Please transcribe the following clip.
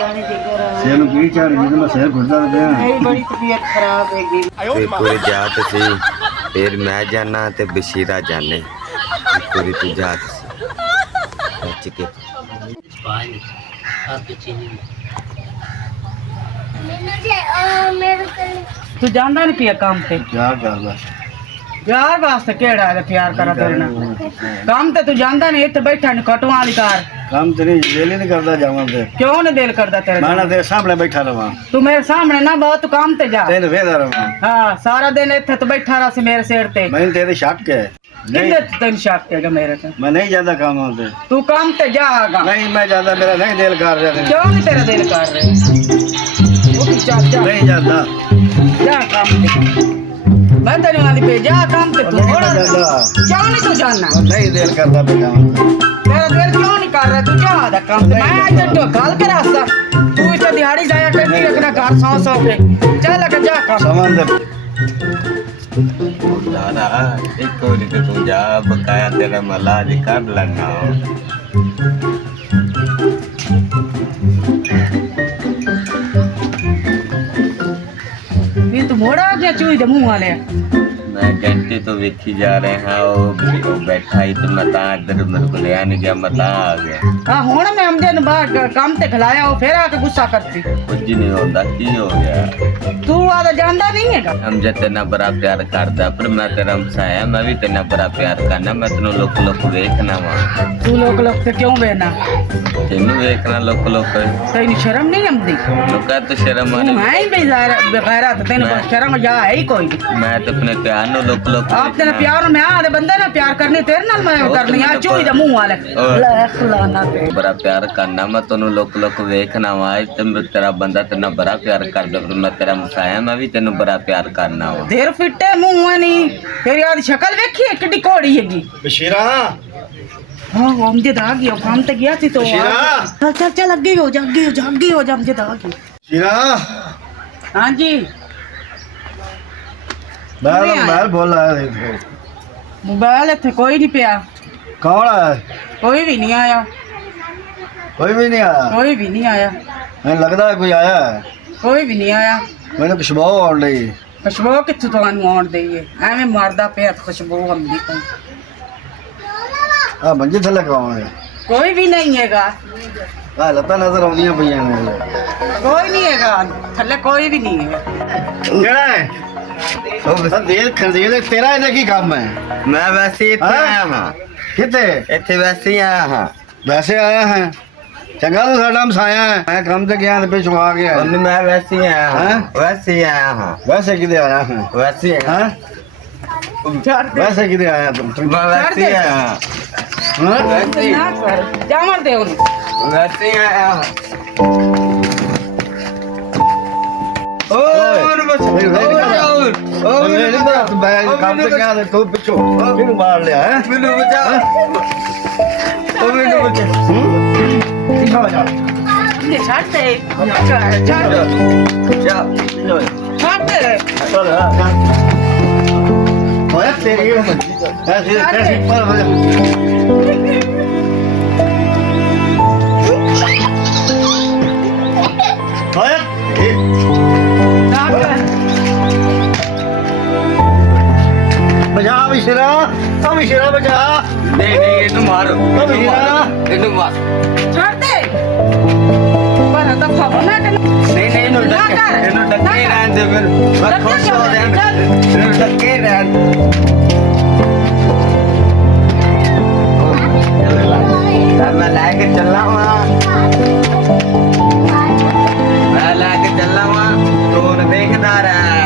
cell की चार जी मैं सेल घुटदा पे बड़ी तबीयत खराब है गी पूरी जात सी फिर मैं जाना ते बशीरा जाने पूरी तू जात सी सच के तू जानदा नहीं पिया काम पे क्या करदा यार वास्ते केड़ा है प्यार करा तेरे नाल काम ते तू जानदा नहीं इत्थे बैठा ने कटवा वाली कार काम तेरी दिल ही नहीं करदा जावां ते क्यों नहीं दिल करदा तेरे मैं ना तेरे सामने बैठा रहा तू मेरे सामने ना बहुत काम ते जा तेन वेदा रहा हाँ सारा दिन इत्थे तू बैठा रहा सी मेरे सिर ते मैं तेरे शक है नहीं किंदे तेन शक है मेरे ते मैं नहीं जाता काम होते तू काम ते जागा नहीं मैं जाता मेरा नहीं दिल कर रहा क्यों नहीं तेरा दिल कर रहे वो भी चल जा नहीं जाता जा काम पे मैं तेरे वाली पे जा काम पे तू थोड़ा क्यों नहीं तू जाना नहीं दिल करता पे काम तेरा दिल क्यों नहीं कर रहा तू जा दा काम पे मैं आज तो गल कर रास्ता तू इसे दिहाड़ी जाया करती रखना घर सौ सौ के चल लगा जा काम समझ दादा एक कोरी तो तू जा बकाया तेरा मला कर लेना ये तू मोड़ा आ गया चूई दे मुंह वाले मैं घंटे तो वेखी जा रहे हैं वो बैठा ही तो मैं ता इधर मेरे को ले आने गया मैं ता आ गया हां हुन मैं हमदे ने बाहर काम ते खिलाया वो फिर आके गुस्सा करती कुछ नहीं होता की हो गया तू आदा जानदा नहीं हैगा हम जब तेना बड़ा प्यार करदा पर मैं तेरा हमसाया मैं भी तेना बड़ा प्यार करना मैं तेनों लोक लोक देखना वा तू लोग से क्यों बेना तेनों देखना लोक लोक तेरी शर्म नहीं आंदी लोका तो शर्म आने मैं ही बेगैरत तेन शर्म जा है ही कोई मैं तो अपने प्यार नो लोक लोक आप तेरा प्यार में आदे बंदे ना प्यार करनी तेरे नाल मैं करनी आ चूई दे मुंह वाले ले खुलाना ते बड़ा प्यार करना मैं तेनों लोक लोक देखना वा तुम तेरा बंदा तेना बड़ा प्यार कर दे मैं तेरा हमसाया मैं भी तेनों बड़ा प्यार करना वा देर फिट्टे मुंह नहीं तेरी आदी शक्ल देखी है किड्डी कोड़ी हैगी बशीरा हाँ वो अमजद आ गया काम ते गया थी तो चल चल चल आगे हो जा अमजद आ गया शीरा हाँ जी मैं बोल रहा है मोबाइल इत्थे कोई नहीं पिया कौन है कोई भी नहीं आया कोई भी नहीं आया कोई भी नहीं आया मैं लगता है कोई आया है कोई भी नहीं आया मैंने खुशबू आउट ली खुशबू कित्थों ਤੁਹਾਨੂੰ ਆਉਣ ਦਈ ਹੈ ਐਵੇਂ ਮਾਰਦਾ ਪਿਆ खुशबू ਆਉਂਦੀ ਕੋਈ आ मंजे थले कौन है कोई भी नहीं हैगा आ लता नजर आउंदियां पईयां ने कोई नहीं हैगा थल्ले कोई भी नहीं है केड़ा है ओ देर खंदेर तेरा इधर की काम है मैं वैसे ही इत्थे आया हां किथे इत्थे वैसे ही आया हां वैसे आया है चंगा तो साडा हमसाया है मैं काम ते गया ते पिछू आ गया और मैं वैसे ही आया हां वैसे ही आया हां वैसे किदे आया है वैसे ही हैं वैसे किदे आया तुम मैं वैसे ही आया हैं वैसे ही ना कर जामर दे उन वैसे ही आया हां ओ मेरी बात बैग काम ते गया ते तू पिछू किनु मार लिया है मैंने बचा ओ मैंने बचा दिखा जा ये छाड़ दे छाड़ दे छाड़ दे ओए तेरी ऐसे कैसे पर ओए बजा बिशरा बजा नहीं ये तो मारो ये तो मार छाड़ दे पर दफा बना कर नहीं नो डके रहने दे फिर मैं खुश हो जाऊं डके रहने मैं लाके चलना वहाँ मैं लाके चलना वहाँ तो देखता रहा